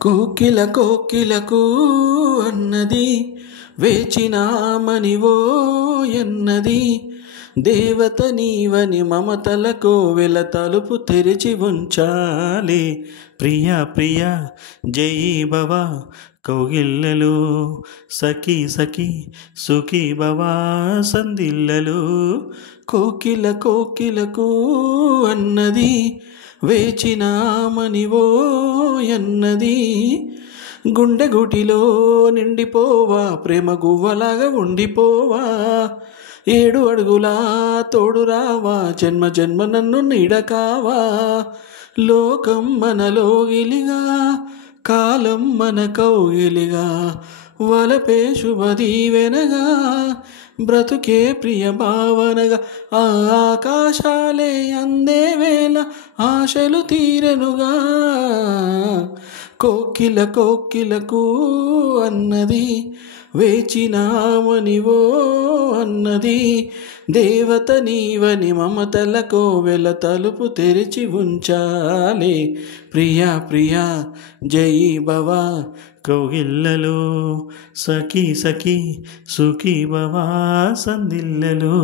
కోకిల కోకిలకు అన్నది వేచినామనివో ఎన్నది దేవత నీవని మమతలకు వెల తలుపు తెరిచి ఉంచాలి. ప్రియా ప్రియా జై భవ కౌగిల్లలు సఖీ సఖీ సుఖీ భవ సందిల్లలు. కోకిల కోకిలకు అన్నది వేచినామనివో ఎన్నది గుండె గుటిలో నిండిపోవా ప్రేమ గువ్వలాగా ఉండిపోవా. 7 అడుగులా తోడు రావా జన్మ జన్మ నన్ను నీడకావా. లోకం మనలో గిలిగా కాలం మన కౌగిలిగా వలపే శుభదీవెనగా బ్రతుకే ప్రియ భావనగా ఆకాశాలే అందే వేళ ఆశలు తీరెనుగా. కోకిల కోకిలకు అన్నది వేచినామనివో అన్నది దేవత నీవని మమతలకు వెల తలుపు తెరిచి ఉంచాలి. ప్రియా ప్రియా జై భవ కౌగిల్లలు సఖీ సఖీ సుఖీ భవ సందిల్లలు.